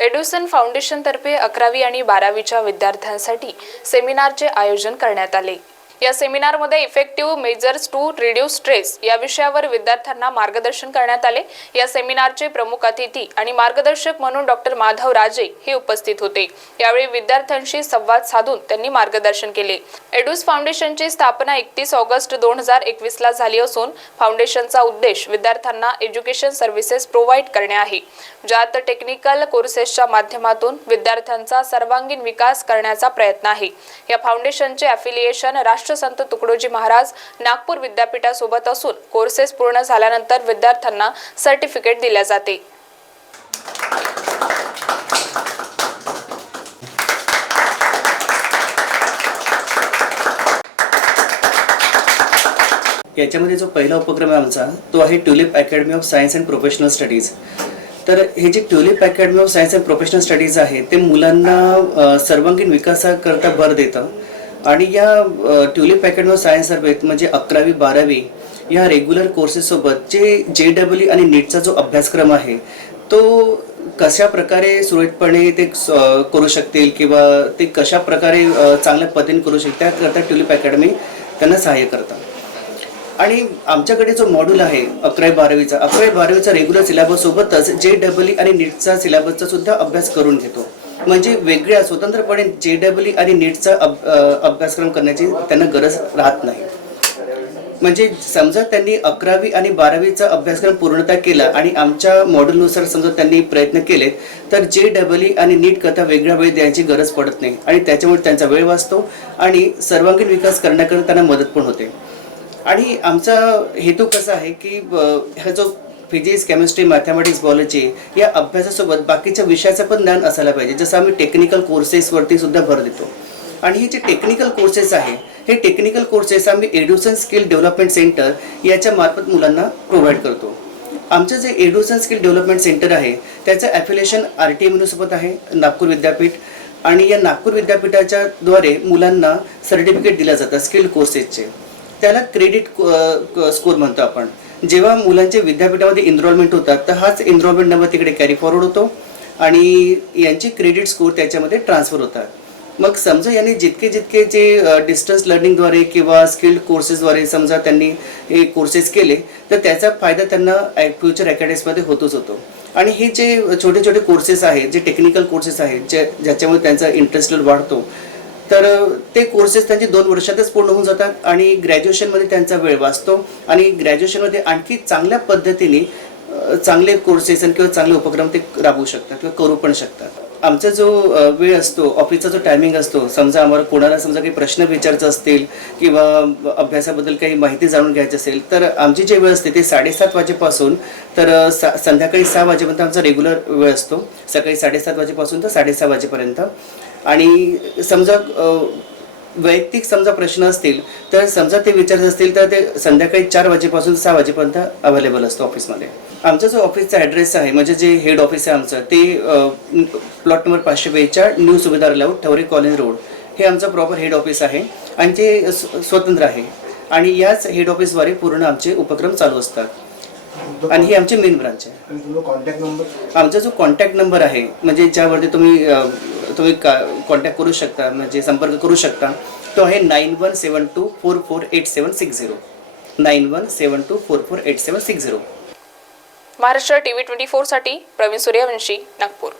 एड्युसन फाउंडेशनतर्फे अकरावी आणि बारावीच्या विद्यार्थ्यांसाठी सेमिनारचे आयोजन करण्यात आले. या सेमिनारमध्ये effective measures to reduce stress या विषयावर विद्यार्थ्यांना मार्गदर्शन करण्यात आले. या सेमिनारचे प्रमुख अतिथी आणि मार्गदर्शक म्हणून डॉक्टर माधव राजे हे उपस्थित होते. यावेळी विद्यार्थ्यांशी संवाद साधून त्यांनी मार्गदर्शन केले. एडूस फाउंडेशनची स्थापना एकतीस ऑगस्ट दोन हजार एकवीसला झाली असून फाउंडेशनचा उद्देश विद्यार्थ्यांना एज्युकेशन सर्व्हिसेस प्रोव्हाइड करणे आहे. ज्यात टेक्निकल कोर्सेसच्या माध्यमातून विद्यार्थ्यांचा सर्वांगीण विकास करण्याचा प्रयत्न आहे. या फाउंडेशनचे अफिलिएशन राष्ट्रसंत तुकडोजी महाराज नागपूर विद्यापीठासोबत असून कोर्सेस पूर्ण झाल्यानंतर विद्यार्थ्यांना सर्टिफिकेट दिल्या जाते. याच्यामध्ये जो पहिला उपक्रम आहे आमचा तो आहे tulip academy of science and professional studies. तर हे जे tulip academy of science and professional studies आहे ते मुलांना सर्वांगीण विकासाकरता भर देतं. आणि या ट्युलिप अकॅडमी ऑफ सायन्स सर्वेत म्हणजे अकरावी बारावी या रेग्युलर कोर्सेससोबत जे जे डब्ल्यू आणि नीटचा जो अभ्यासक्रम आहे तो कशा प्रकारे सुरळीतपणे ते करू शकतील किंवा ते कशा प्रकारे चांगल्या पद्धतीने करू शकतील त्याकरता ट्युलिप अकॅडमी त्यांना सहाय्य करतात आणि आमच्याकडे जो मॉड्यूल आहे अकरावी बारावीचा अकरावी बारावीचा रेग्युलर सिलेबससोबतच जे डबल आणि नीटचा सिलेबसचा सुद्धा अभ्यास करून घेतो. म्हणजे वेगळ्या स्वतंत्रपणे जे डबल आणि नीटचा अभ- अभ्यासक्रम करण्याची त्यांना गरज राहत नाही. म्हणजे समजा त्यांनी अकरावी आणि बारावीचा अभ्यासक्रम पूर्णतः केला आणि आमच्या मॉडेलनुसार समजा त्यांनी प्रयत्न केले तर जे डबल आणि नीट कथा वेगळ्या वेळी द्यायची गरज पडत नाही. आणि त्याच्यामुळे त्यांचा वेळ वाचतो आणि सर्वांगीण विकास करण्याकरता त्यांना मदत पण होते. आणि आमचा हेतू कसा आहे की हा जो फिजिक्स केमिस्ट्री मॅथमॅटिक्स बॉलॉजी या अभ्यासासोबत बाकीच्या विषयाचं पण ज्ञान असायला पाहिजे. जसं आम्ही टेक्निकल कोर्सेसवरती सुद्धा भर देतो. आणि हे जे टेक्निकल कोर्सेस आहे हे टेक्निकल कोर्सेस आम्ही एड्युसन स्किल डेव्हलपमेंट सेंटर याच्या मार्फत मुलांना प्रोव्हाइड करतो. आमचं जे एड्युसन स्किल डेव्हलपमेंट सेंटर आहे त्याचं ॲफिलिएशन आर टी एम सोबत आहे नागपूर विद्यापीठ. आणि या नागपूर विद्यापीठाच्या द्वारे मुलांना सर्टिफिकेट दिलं जातं स्किल कोर्सेसचे त्याला क्रेडिट स्कोर म्हणतो आपण. जेव्हा मुलांचे विद्यापीठामध्ये इनरोलमेंट होतात तर हाच एनरोलमेंट नंबर तिकडे कॅरी फॉरवर्ड होतो आणि यांचे क्रेडिट स्कोर त्याच्यामध्ये ट्रान्सफर होतात. मग समजा यांनी जितके जितके जे डिस्टन्स लर्निंगद्वारे किंवा स्किल्ड कोर्सेसद्वारे समजा त्यांनी हे कोर्सेस केले तर त्याचा फायदा त्यांना फ्युचर अकॅडमीमध्ये होतोच होतो. आणि हे जे छोटे छोटे कोर्सेस आहेत जे टेक्निकल कोर्सेस आहेत जे ज्याच्यामुळे त्यांचा इंटरेस्ट वाढतो तर ते कोर्सेस त्यांचे दोन वर्षातच पूर्ण होऊन जातात आणि ग्रॅज्युएशनमध्ये त्यांचा वेळ वाचतो आणि ग्रॅज्युएशनमध्ये आणखी चांगल्या पद्धतीने चांगले कोर्सेस आणि किंवा चांगले उपक्रम ते राबवू शकतात किंवा करू पण शकतात. आमचा जो वेळ असतो ऑफिसचा जो टायमिंग असतो समजा आम्हाला कोणाला समजा काही प्रश्न विचारायचे असतील किंवा अभ्यासाबद्दल काही माहिती जाणून घ्यायची असेल तर आमची जी वेळ असते ते साडेसात वाजेपासून तर सा संध्याकाळी सहा वाजेपर्यंत आमचा रेग्युलर वेळ असतो. सकाळी साडेसात वाजेपासून तर साडेसहा वाजेपर्यंत. आणि समजा वैयक्तिक समजा प्रश्न असतील तर समजा ते विचारत असतील तर ते संध्याकाळी चार वाजेपासून सहा वाजेपर्यंत अवेलेबल असतो ऑफिसमध्ये आमचा जो ऑफिसचा ॲड्रेस आहे म्हणजे जे हेड ऑफिस आहे आमचं ते प्लॉट नंबर पाचशे बेचाळ new Subhedar layout Thaware college road हे आमचं प्रॉपर हेड ऑफिस आहे आणि ते स्व- स्वतंत्र आहे. आणि याच हेड ऑफिसद्वारे पूर्ण आमचे उपक्रम चालू असतात. आणि ही आमची मेन ब्रांच आहे. आमचा जो कॉन्टॅक्ट नंबर आहे म्हणजे ज्यावरती तुम्ही तुम्ही कॉन्टॅक्ट करू शकता म्हणजे संपर्क करू शकता. तो आहे nine one seven two four four eight seven six zero nine one seven two four four eight seven six zero Maharashtra TV twenty फोरसाठी Pravin Suryavanshi Nagpur.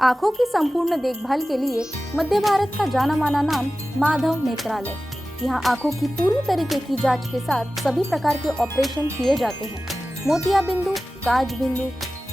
आँखों की संपूर्ण देखभाल के लिए मध्य भारत का जाना माना नाम माधव नेत्रालय. यहाँ आँखों की पूरी तरीके की जाँच के साथ सभी प्रकार के ऑपरेशन किए जाते हैं. मोतिया बिंदु काज बिंदु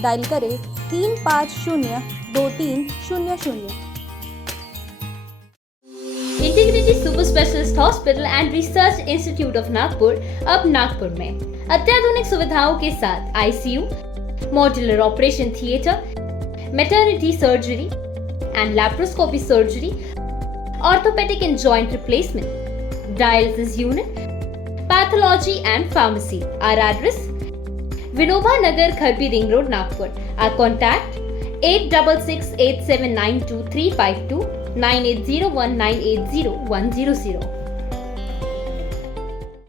Dial करें तीन पाँच शून्य दो तीन शून्य शून्य। Integrity super specialist hospital and research institute of Nagpur, अब नागपुर में। अत्याधुनिक सुविधाओं के साथ ICU, modular operation theatre maternity surgery and laparoscopy surgery orthopaedic and joint replacement dialysis unit pathology and pharmacy. Our address? Vinoba Nagar, Kharbi Road, Nagpur. Our contact 866 8792